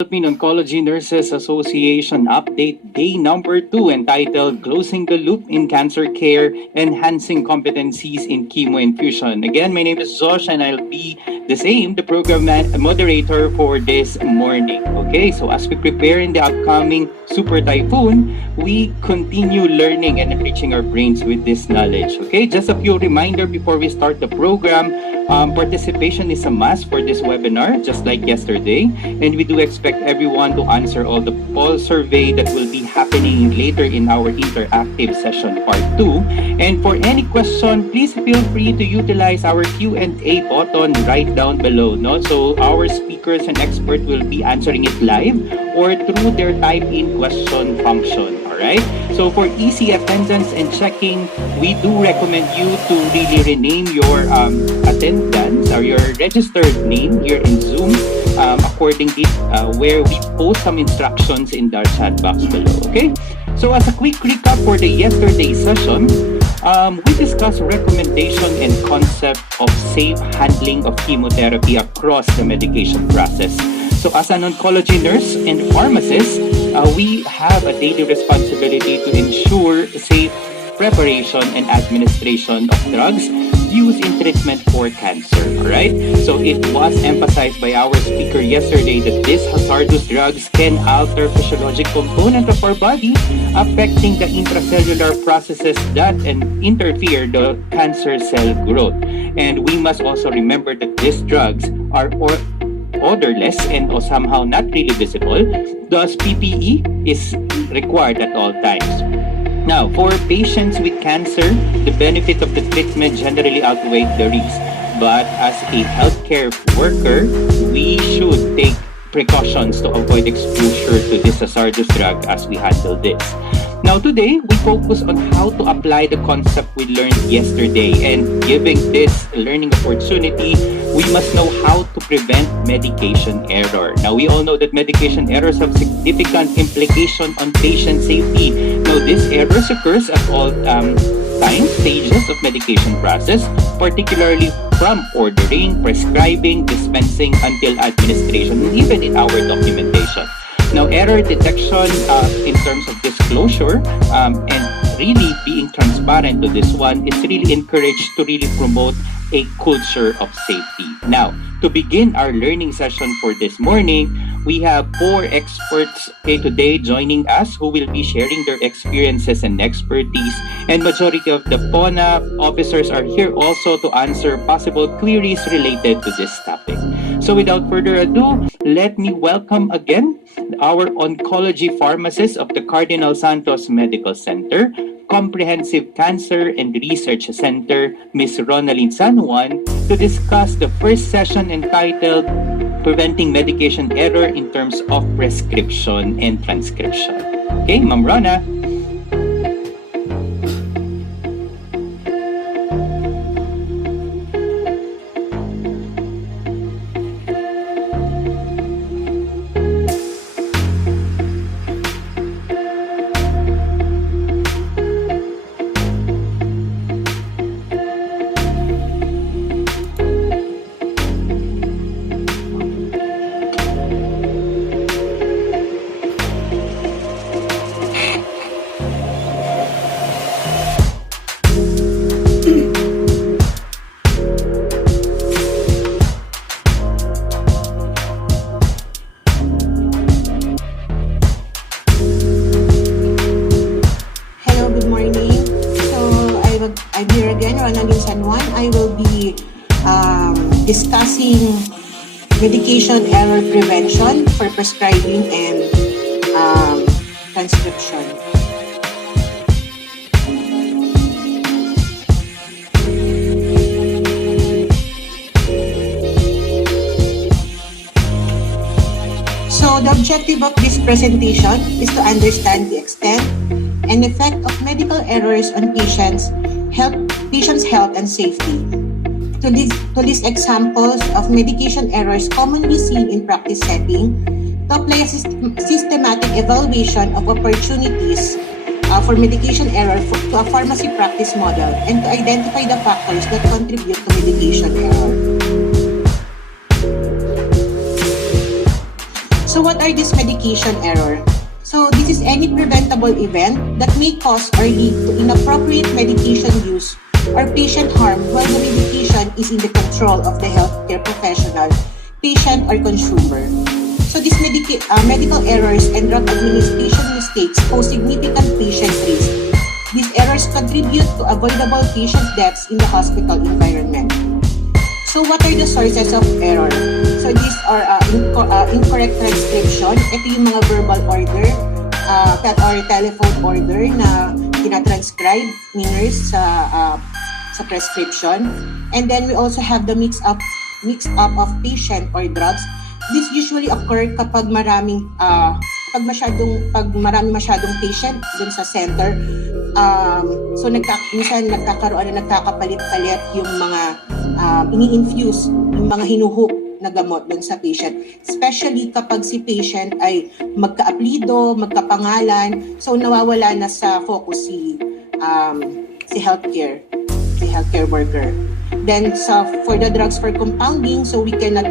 Philippine Oncology Nurses Association Update Day number 2 entitled Closing the Loop in Cancer Care, Enhancing Competencies in Chemo Infusion. Again, my name is Josh and I'll be the program moderator for this morning. Okay, so as we prepare in the upcoming Super Typhoon, we continue learning and enriching our brains with this knowledge. Okay, just a few reminder before we start the program. Participation is a must for this webinar, just like yesterday, and we do expect everyone to answer all the poll survey that will be happening later in our interactive session part 2. And for any question, please feel free to utilize our Q&A button right down below. No? So our speakers and experts will be answering it live or through their type-in question function. Right? So for easy attendance and checking, we do recommend you to really rename your attendance or your registered name here in Zoom accordingly where we post some instructions in the chat box below. Okay? So as a quick recap for the yesterday session, we discussed recommendation and concept of safe handling of chemotherapy across the medication process. So as an oncology nurse and pharmacist, we have a daily responsibility to ensure safe preparation and administration of drugs used in treatment for cancer. All right. So it was emphasized by our speaker yesterday that these hazardous drugs can alter physiological component of our body, affecting the intracellular processes that interfere the cancer cell growth. And we must also remember that these drugs are odorless and or somehow not really visible, thus PPE is required at all times. Now, for patients with cancer, the benefit of the treatment generally outweighs the risk. But as a healthcare worker, we should take precautions to avoid exposure to this hazardous drug as we handle this. Now today, we focus on how to apply the concept we learned yesterday, and given this learning opportunity, we must know how to prevent medication error. Now we all know that medication errors have significant implication on patient safety. Now these errors occurs at all stages of medication process, particularly from ordering, prescribing, dispensing until administration, and even in our documentation. Now, error detection in terms of disclosure and really being transparent to this one is really encouraged to really promote a culture of safety. Now, to begin our learning session for this morning, we have 4 experts today joining us who will be sharing their experiences and expertise. And majority of the PONA officers are here also to answer possible queries related to this topic. So without further ado, let me welcome again our oncology pharmacist of the Cardinal Santos Medical Center, Comprehensive Cancer and Research Center, Ms. Ronaline San Juan, to discuss the first session entitled Preventing Medication Error in Terms of Prescription and Transcription. Okay, Ma'am Rona. I'm here again, Ronaline San Juan. I will be discussing medication error prevention for prescribing and transcription. So the objective of this presentation is to understand the extent and effect of medical errors on patients' health and safety. To list examples of medication errors commonly seen in practice setting, to apply a systematic evaluation of opportunities for medication error to a pharmacy practice model, and to identify the factors that contribute to medication error. So what are these medication error? So this is any preventable event that may cause or lead to inappropriate medication use or patient harm while the medication is in the control of the healthcare professional, patient, or consumer. So these medical errors and drug administration mistakes pose significant patient risk. These errors contribute to avoidable patient deaths in the hospital environment. So what are the sources of error? So these are incorrect transcription. Ito yung mga verbal order or telephone order na tinatranscribe ni nurse sa prescription. And then we also have the mix up of patient or drugs. This usually occur kapag maraming masyadong patient dun sa center. So minsan nagkakapalit-palit yung mga ini-infuse, yung mga hinuhook na gamot dun sa patient. Especially kapag si patient ay magka-aplido, magkapangalan, so nawawala na sa focus si healthcare worker. Then for the drugs for compounding, so we cannot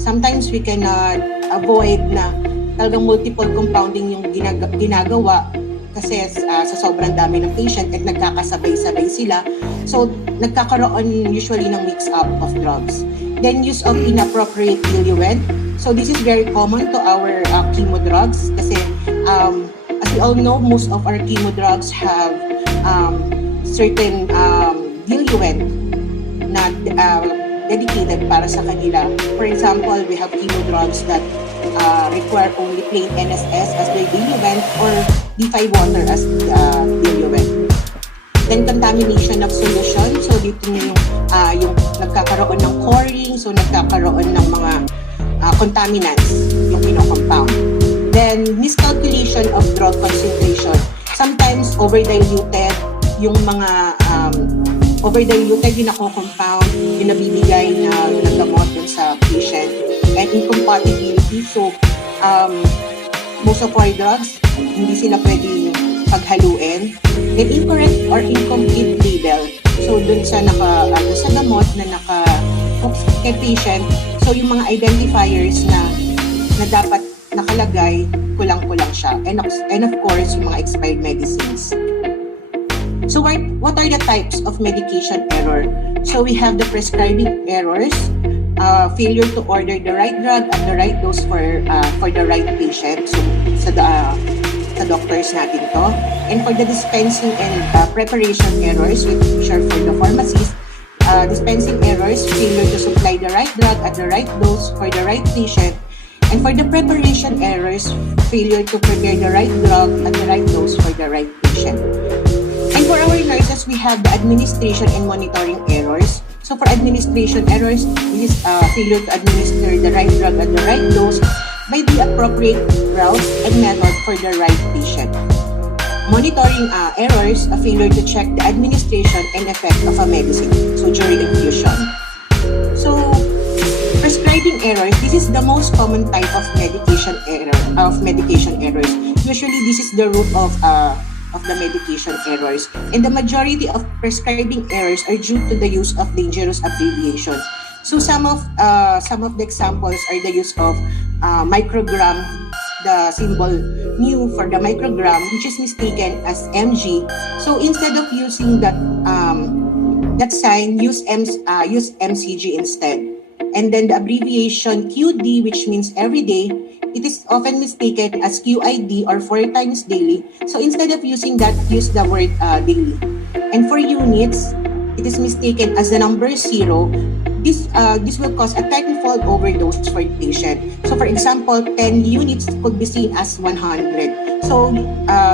sometimes we cannot avoid na talagang multiple compounding yung ginagawa kasi sa sobrang dami ng patient at nagkakasabay-sabay sila. So, nagkakaroon usually ng mix-up of drugs. Then, use of inappropriate diluent. So, this is very common to our chemo drugs kasi as we all know, most of our chemo drugs have certain diluent na dedicated para sa kanila. For example, we have chemo drugs that require only plain NSS as their diluent or D5 water as diluent. Then contamination of solution. So dito yung nagkakaroon ng coring, so nagkakaroon ng mga contaminants yung compound. Then miscalculation of drug concentration. Sometimes overdiluted yung mga overdiluted yung nako-compound, yung nabibigay na gamot dun sa patient, and incompatibility. So, most of our drugs, hindi sila pwedeng paghaluin. And incorrect or incomplete label. So, dun sa gamot na kay patient, so yung mga identifiers na dapat nakalagay, kulang-kulang siya. And of course, yung mga expired medicines. So what are the types of medication error? So we have the prescribing errors, failure to order the right drug at the right dose for the right patient. So sa doctors natin to. And for the dispensing and preparation errors, which are for the pharmacies, dispensing errors, failure to supply the right drug at the right dose for the right patient. And for the preparation errors, failure to prepare the right drug at the right dose for the right patient. And for our nurses, we have the administration and monitoring errors. So for administration errors, this is failure to administer the right drug at the right dose by the appropriate route and method for the right patient. Monitoring errors, a failure to check the administration and effect of a medicine, so during infusion. So prescribing errors, this is the most common type of medication errors. Usually, this is the root of the medication errors, and the majority of prescribing errors are due to the use of dangerous abbreviations. So some of the examples are the use of microgram, the symbol mu for the microgram, which is mistaken as mg. So instead of using that sign, use mcg instead. And then the abbreviation QD, which means every day, it is often mistaken as QID or 4 times daily. So instead of using that, use the word daily. And for units, it is mistaken as the number 0. This will cause a tenfold overdose for the patient. So for example, 10 units could be seen as 100. So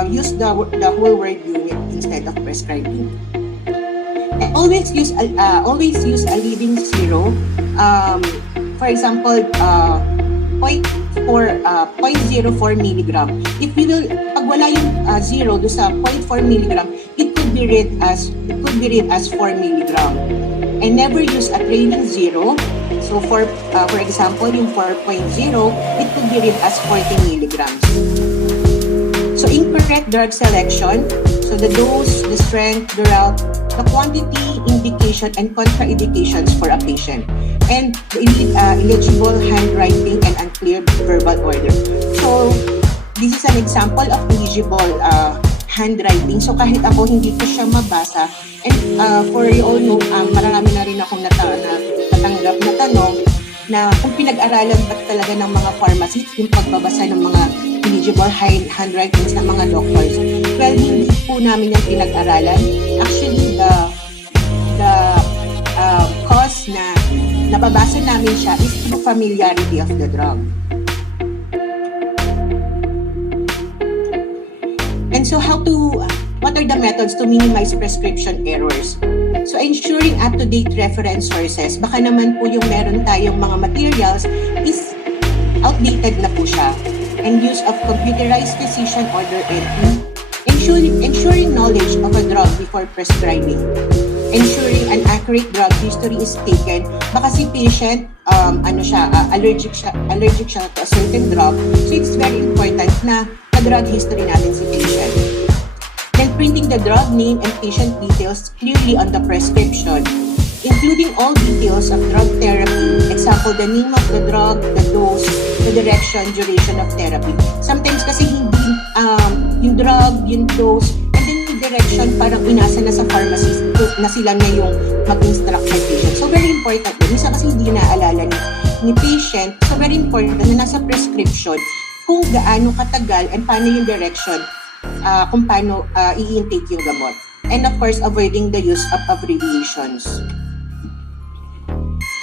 use the whole word unit instead of prescribing. And always use a leading 0. For example, 0.04 milligram. If we will, pag wala yung 0 do sa 0.4 milligram, it could be read as 4 milligram. And never use a trailing 0. So for example, yung 4.0, it could be read as 40 milligrams. So incorrect drug selection. So the dose, the strength, the route, the quantity, indication, and contraindications for a patient. and illegible handwriting and unclear verbal order. So, this is an example of illegible handwriting. So, kahit ako hindi ko siya mabasa. And for you all know, marami na rin akong natanggap na tanong na kung pinag-aralan ba talaga ng mga pharmacists yung pagbabasa ng mga illegible handwritings ng mga doctors. Well, hindi po namin yung pinag-aralan. Actually, the cause na nababasa namin siya is through familiarity of the drug. And so what are the methods to minimize prescription errors? So ensuring up-to-date reference sources, baka naman po yung meron tayong mga materials is outdated na po siya. And use of computerized physician order entry, ensuring knowledge of a drug before prescribing, ensuring an accurate drug history is taken. Baka si patient, allergic siya to a certain drug, so it's very important na drug history natin si patient. Then printing the drug name and patient details clearly on the prescription, including all details of drug therapy, example, the name of the drug, the dose, the direction, duration of therapy. Sometimes kasi hindi yung drug, yung dose, and then yung direction parang inasa na sa pharmacist na sila na yung mag-instruct kay patient. So very important yun. Minsan kasi hindi naaalala ni patient. So very important na nasa prescription kung gaano katagal and paano yung direction, kung paano i-intake yung gamot. And of course, avoiding the use of abbreviations.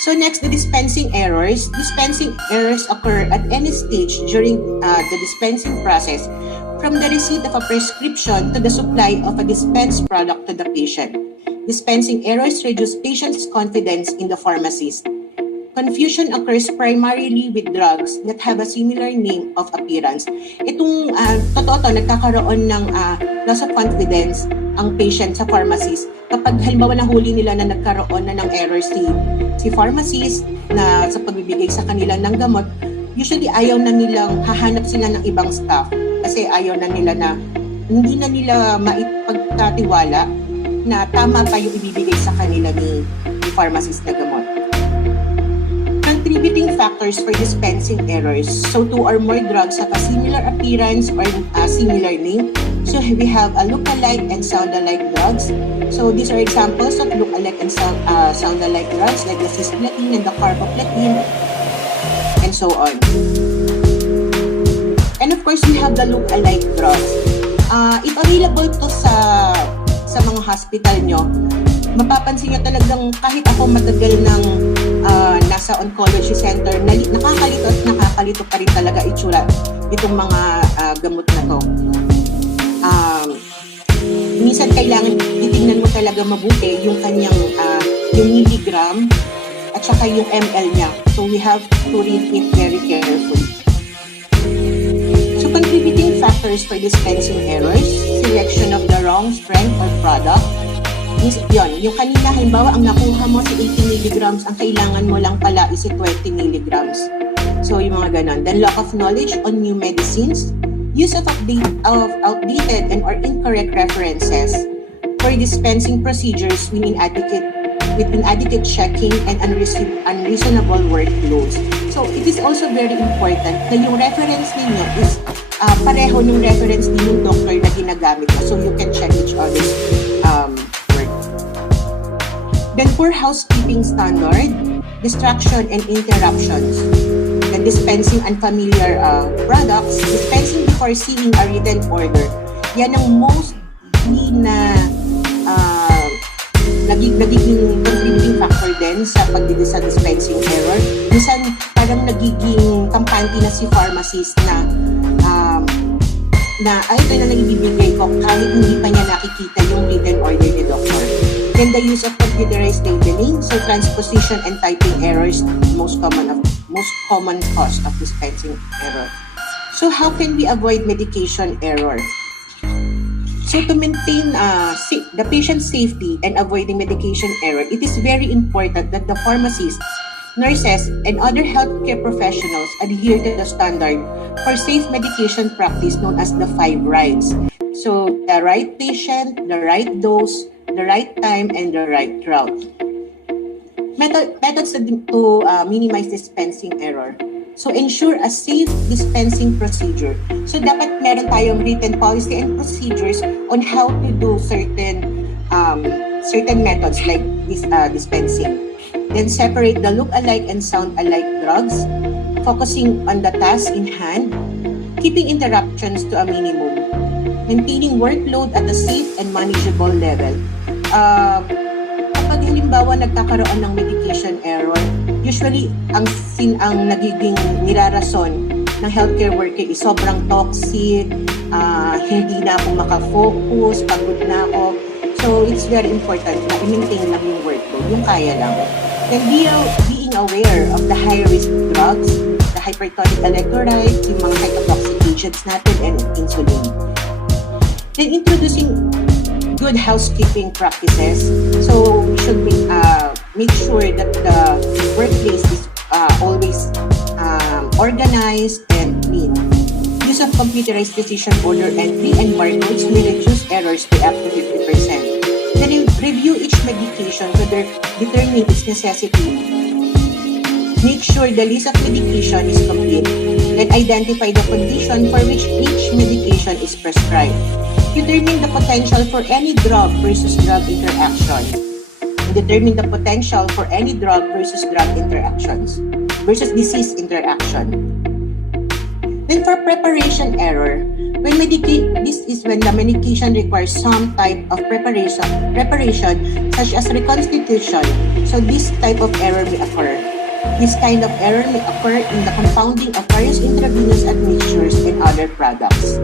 So next, the dispensing errors. Dispensing errors occur at any stage during the dispensing process, from the receipt of a prescription to the supply of a dispensed product to the patient. Dispensing errors reduce patients' confidence in the pharmacist. Confusion occurs primarily with drugs that have a similar name of appearance. Itong totoo to, nagkakaroon ng loss of confidence ang patient sa pharmacist kapag halimbawa nahuli nila na nagkaroon na ng error si pharmacist na sa pagbibigay sa kanila ng gamot. Usually ayaw na nilang hahanap sila ng ibang staff kasi ayaw na nila na hindi na nila maipagkatiwala na tama pa yung ibibigay sa kanila ni pharmacist na gamot. Contributing factors for dispensing errors. So two or more drugs have a similar appearance or a similar name. So we have a look-alike and sound-alike drugs. So these are examples of look-alike and sound-alike drugs like the cisplatin and the carboplatin and so on. And of course, we have the look-alike drugs. If available to sa mga hospital nyo, mapapansin nyo talagang kahit ako matagal ng nasa oncology center, nakakalito pa rin talaga itsura itong mga gamot na to. Minsan kailangan titingnan mo talaga mabuti yung kanyang yung milligram at saka yung ml niya. So we have to read it very carefully. So contributing factors for dispensing errors, selection of the wrong strength or product. Yun, yung kanina halimbawa ang nakuha mo si 80 milligrams, ang kailangan mo lang pala is 20 milligrams. So yung mga ganon. Then lack of knowledge on new medicines, use of outdated and or incorrect references for dispensing procedures with inadequate checking and unreasonable workloads. So it is also very important na yung reference ninyo is pareho ng reference din yung doctor na ginagamit mo, so you can check each other's work. Then poor housekeeping standard, distraction and interruptions. Then dispensing unfamiliar products, dispensing before seeing a written order. Yan ang mostly na nagiging contributing factor din sa dispensing error. Minsan parang nagiging kampante na si pharmacist na ito na ibibigay ko kahit hindi pa niya nakikita yung written order ni doctor. Then the use of computerized labeling, so transposition and typing errors, most common cause of dispensing error. So how can we avoid medication error? So to maintain the patient's safety and avoiding medication error, it is very important that the pharmacists, nurses, and other healthcare professionals adhere to the standard for safe medication practice known as the 5 rights. So the right patient, the right dose, the right time, and the right route. Methods to minimize dispensing error. So ensure a safe dispensing procedure. So dapat meron tayong written policy and procedures on how to do certain methods like this dispensing. Then separate the look-alike and sound-alike drugs, focusing on the task in hand, keeping interruptions to a minimum, maintaining workload at a safe and manageable level. Kapag halimbawa nagkakaroon ng medication error, usually ang nagiging nirarason ng healthcare worker is sobrang toxic, hindi na ako makafocus, pagod na ako. So it's very important na i-maintain lang yung workload, yung kaya lang. Then being aware of the high-risk drugs, the hypertonic electrolytes, yung mga cytotoxic agents natin, and insulin. Then introducing good housekeeping practices. So we should make sure that the workplace is always organized and clean. Use of computerized decision order entry and barcodes may reduce errors by up to 50%. Then review each medication to determine its necessity. Make sure the list of medication is complete. Then identify the condition for which each medication is prescribed. Determine the potential for any drug versus drug interaction. Determine the potential for any drug versus drug interactions versus disease interaction. Then for preparation error, this is when the medication requires some type of preparation such as reconstitution. So this type of error may occur. This kind of error may occur in the compounding of various intravenous admixtures and other products.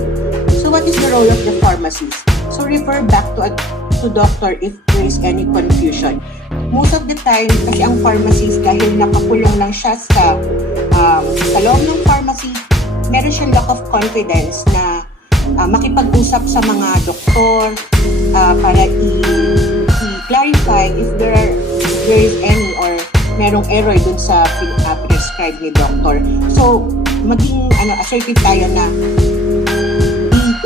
So what is the role of the pharmacist? So refer back to doctor if there is any confusion. Most of the time, kasi ang pharmacist, dahil nakakulong lang siya sa loob ng pharmacy, meron siyang lack of confidence na makipag-usap sa mga doktor para i-clarify if there is any or merong error dun sa prescribe ni doctor. So, maging assertive tayo na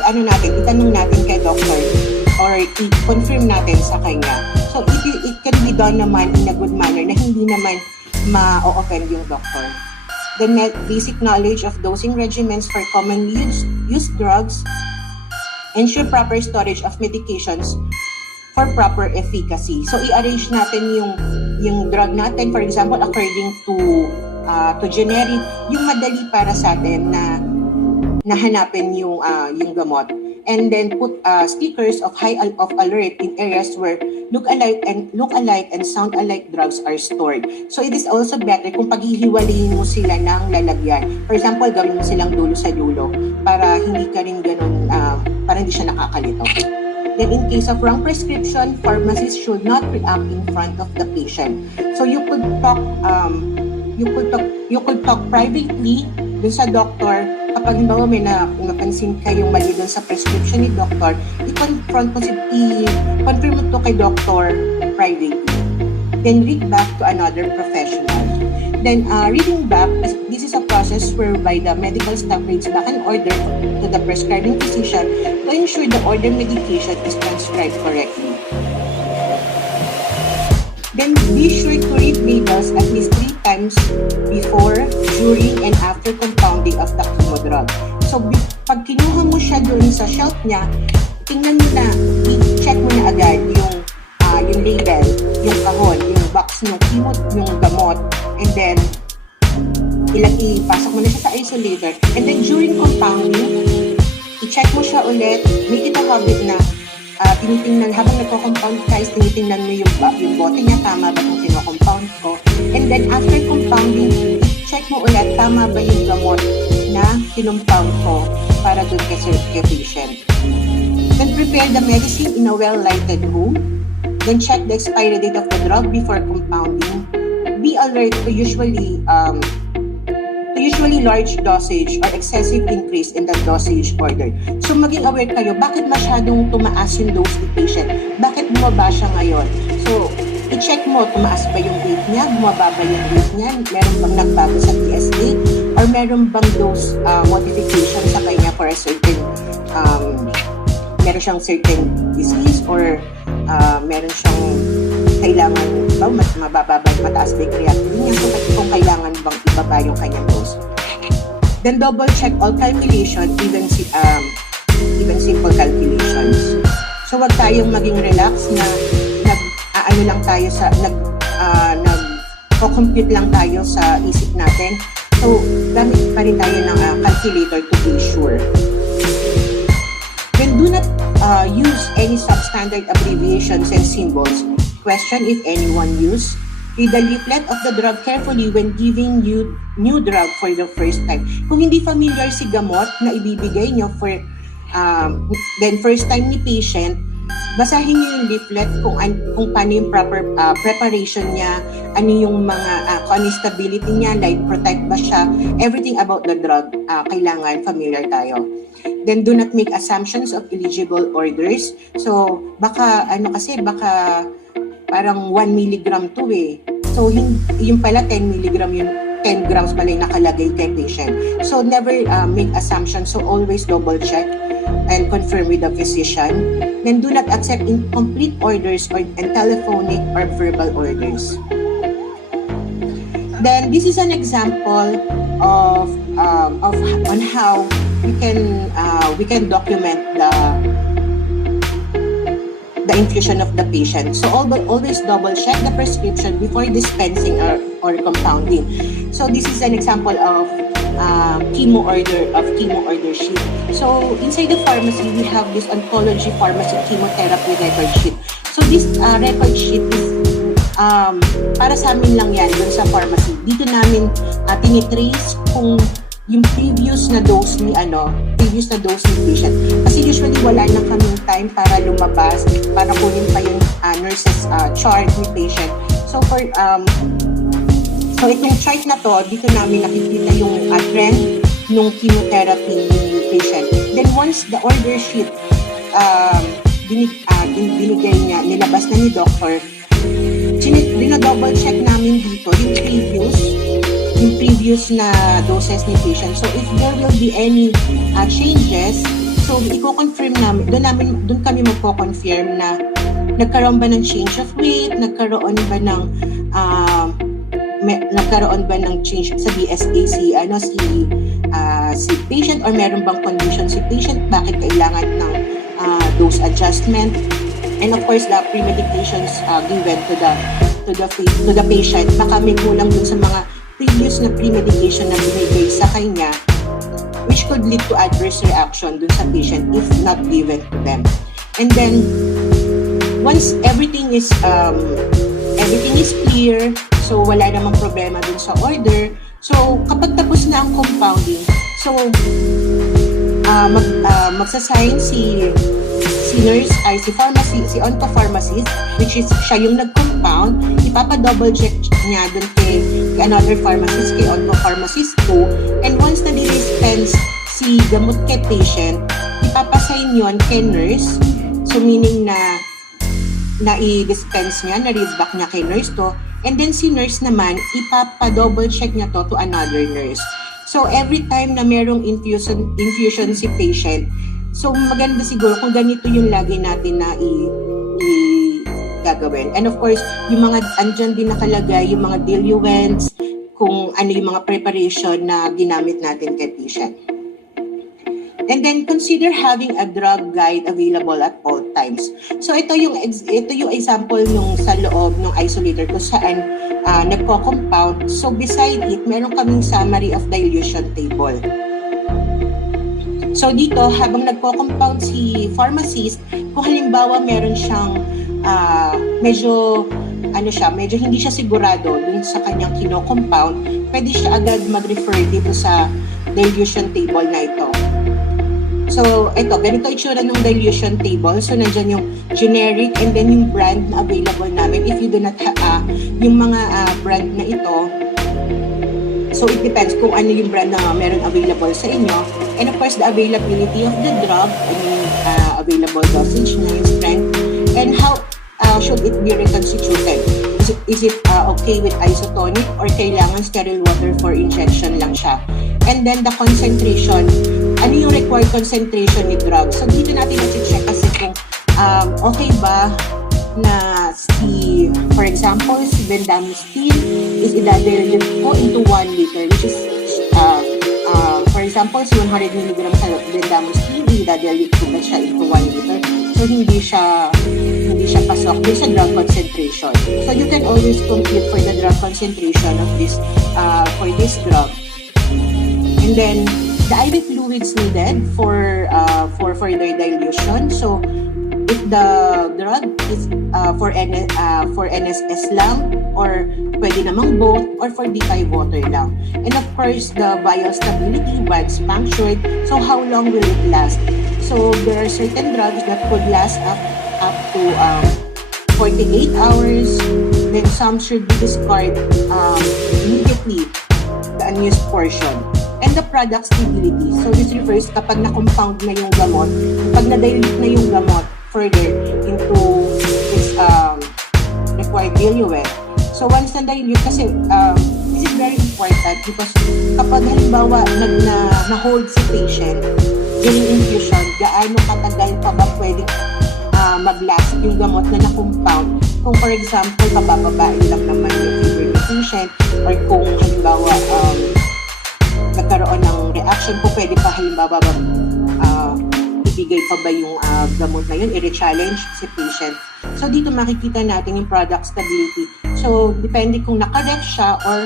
itanong natin kay doctor or i-confirm natin sa kanya. So, it can be done naman in a good manner na hindi naman ma-offend yung doctor. The basic knowledge of dosing regimens for commonly used drugs, ensure proper storage of medications for proper efficacy. So i-arrange natin yung drug natin, for example, according to generic, yung madali para sa atin na hanapin yung gamot. And then put stickers of high of alert in areas where look-alike and sound-alike drugs are stored. So it is also better kung paghihiwalayin mo sila ng lalagyan. For example, gawin mo silang dulo sa dulo para hindi ka rin ganun, para hindi siya nakakalito. Then in case of wrong prescription, pharmacists should not react in front of the patient. So you could talk privately dun sa doctor. Kapag halimbawa may napansin kayong mali dun sa prescription ni doctor, i-confirm mo to kay doctor privately. Then read back to another professional. Then reading back, this is a process whereby the medical staff reads back an order to the prescribing physician to ensure the ordered medication is transcribed correctly. Then be sure to read labels at least 3 times before, during, and after compounding of the chemo drug. So pag kinuha mo siya doon sa shelf niya, tingnan mo na, i-check mo na agad yung label, yung kahon, yung box ng chemo, yung gamot, and then ipasok mo na siya sa isolator. And then during compounding, i-check mo siya ulit, make it a habit na tinitingnan, habang nagko-compound ka, tinitingnan mo yung bote niya, tama ba itong kino-compound ko? And then after compounding, check mo ulit, tama ba yung gamot na kinompound ko para doon kay patient. Then prepare the medicine in a well-lighted room. Then check the expiry date of the drug before compounding. Be alert to usually large dosage or excessive increase in the dosage ordered. So maging aware kayo, bakit masyadong tumaas yung dose ni patient? Bakit bumaba siya ngayon? So i-check mo, tumaas ba yung weight niya? Bumaba ba yung weight niya? Meron bang nagbago sa PSA? Or meron bang dose modification sa kanya for a certain meron siyang certain disease or meron siyang kailangan ba mababa, mataas ba yung creatinine niya, so kung kailangan bang ibaba yung kanyang dose. Then double check all calculation, even simple calculations. So wag tayong maging relax na ano lang tayo sa nag-compute lang tayo sa isip natin. So gamit pa rin tayo ng calculator to be sure. Then do not use any substandard abbreviations and symbols. Question if anyone use. Read the leaflet of the drug carefully when giving you new drug for the first time. Kung hindi familiar si gamot na ibibigay nyo for then first time ni patient, basahin niyo yung leaflet kung paano yung proper preparation niya, ano yung mga kung ano yung stability niya, light protect ba siya, everything about the drug, kailangan familiar tayo. Then do not make assumptions of eligible orders. So baka parang 1 milligram to eh. So yung pala 10 milligram, yung 10 grams pala yung nakalagay kay patient. So never make assumptions. So always double check and confirm with the physician. Then do not accept incomplete orders and telephonic or verbal orders. Then this is an example of on how we can document the infusion of the patient. So always double check the prescription before dispensing or compounding. So this is an example of chemo order sheet. So inside the pharmacy, we have this oncology pharmacy chemotherapy record sheet. So this record sheet is para sa amin lang yan dun sa pharmacy. Dito namin tinitrace kung yung previous na dose ni patient. Kasi usually wala na kaming time para lumabas, para kunin pa yung nurse's chart ni patient. So itong chart na to, dito namin nakikita yung trend ng chemotherapy ni patient. Then once the order sheet binigay niya, nilabas na ni doctor, double check namin dito yung previous na doses ni patient. So if there will be any changes, so i-confirm namin, doon kami magko-confirm na nagkaroon ba ng change of weight, nagkaroon ba ng change sa BSA si patient, or meron bang condition si patient, bakit kailangan ng dose adjustment, and of course the pre-medications given to the patient. Baka may kulang dun sa mga previous na pre-medication na binigay sa kanya, which could lead to adverse reaction dun sa patient if not given to them. And then once everything is clear, so wala namang problema dun sa order, so kapag tapos na ang compounding, so magsasign si nurse ay si onco-pharmacist, which is siya yung nag-compound, ipapa-double check niya dun kay another pharmacist, kay onco-pharmacist 2, and once na di-dispense si gamot kay patient, ipapasign yun kay nurse, so meaning na i-dispense niya, na-read back niya kay nurse to, and then si nurse naman, ipapa-double check niya to another nurse. So every time na merong infusion si patient, so maganda siguro kung ganito yung lagi natin na gagawin. And of course, yung mga andyan din nakalagay, yung mga diluents, kung ano yung mga preparation na ginamit natin kay patient. And then consider having a drug guide available at all times. So ito yung example nung sa loob ng isolator kung saan nagko-compound. So beside it, meron kaming summary of dilution table. So dito, habang nagko-compound si pharmacist, kung halimbawa meron siyang medyo hindi siya sigurado dun sa kanyang kino-compound, pwede siya agad mag-refer dito sa dilution table na ito. So ito, ganito itsura ng dilution table. So nandyan yung generic and then yung brand na available namin. If you do not have yung mga brand na ito, so it depends kung ano yung brand na meron available sa inyo. And of course, the availability of the drug, available dosage na yung strength, and how should it be reconstituted. Is it okay with isotonic or kailangan sterile water for injection lang siya? And then the concentration, ano yung required concentration ni drug? So dito natin na-check kasi kung okay ba na si For example, si bendamustine is idadilute po into 1 liter, which is, for example, si 100 milligrams sa bendamustine, idadilute po na siya into 1 liter. So, hindi siya pasok din sa drug concentration. So, you can always compute for the drug concentration of this, for this drug. And then, the IV fluids needed for further dilution. So, if the drug is for NSS lang, or pwede namang both, or for D5 water lang. And of course, the vial stability, once punctured, so how long will it last? So, there are certain drugs that could last up to 48 hours. Then some should be discarded immediately, the unused portion. And the product stability. So this refers kapag na-compound na yung gamot, pag na-dilute na yung gamot further into its required diluent. So once na-dilute, kasi this is very important because kapag halimbawa na-hold si patient during infusion, gaano katagal pa ba pwedeng mag-last yung gamot na na-compound? Kung for example, kabababain lang naman yung fever ng patient, or kung halimbawa nagkaroon ng reaction, po pwede pa halimbawa ibigay pa ba yung gamot na yun, i-challenge si patient. So dito makikita natin yung product stability. So depende kung naka-ref siya or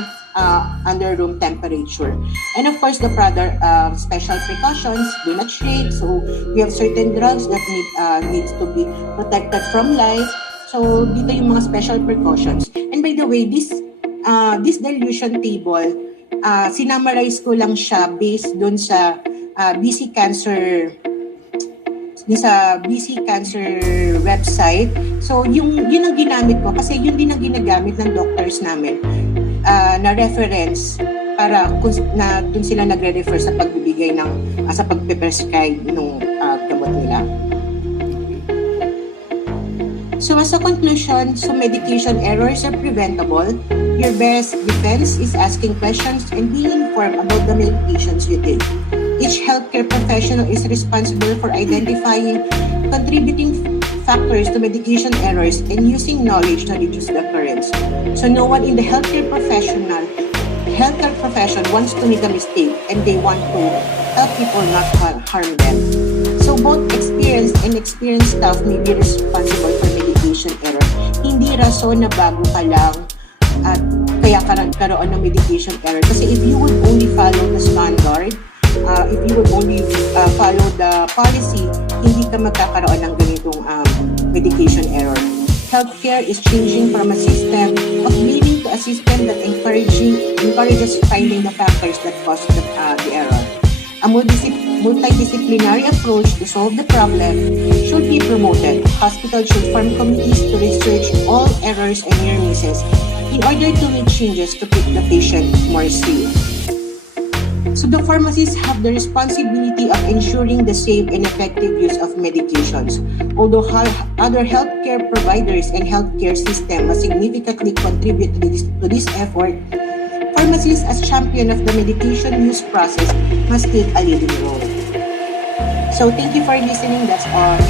under room temperature. And of course, the product special precautions, do not shake. So we have certain drugs that needs to be protected from life. So dito yung mga special precautions. And by the way, this dilution table, sinamarize ko lang siya based dun sa BC Cancer website. So yun ang ginamit ko kasi yun din ang ginagamit ng doctors namin na reference para na dun sila nagre-refer sa pagbibigay ng sa pagpe-prescribe ng gamot nila. So as a conclusion, so medication errors are preventable. Your best defense is asking questions and being informed about the medications you take. Each healthcare professional is responsible for identifying contributing factors to medication errors and using knowledge to reduce the occurrence. So no one in the healthcare profession wants to make a mistake, and they want to help people not harm them. So both experienced and inexperienced staff may be responsible for medication error. Hindi rason na bago ka lang at kaya karoon ng medication error. Kasi if you would only follow the standard, if you would only follow the policy, hindi ka magkakaroon ng ganitong medication error. Healthcare is changing from a system of bleeding to a system that encourages finding the factors that cause the error. A multidisciplinary approach to solve the problem should be promoted. Hospitals should form committees to research all errors and near misses in order to make changes to keep the patient more safe. So the pharmacists have the responsibility of ensuring the safe and effective use of medications. Although other healthcare providers and healthcare system must significantly contribute to this effort, pharmacists as champion of the medication use process must take a leading role. So thank you for listening. That's all.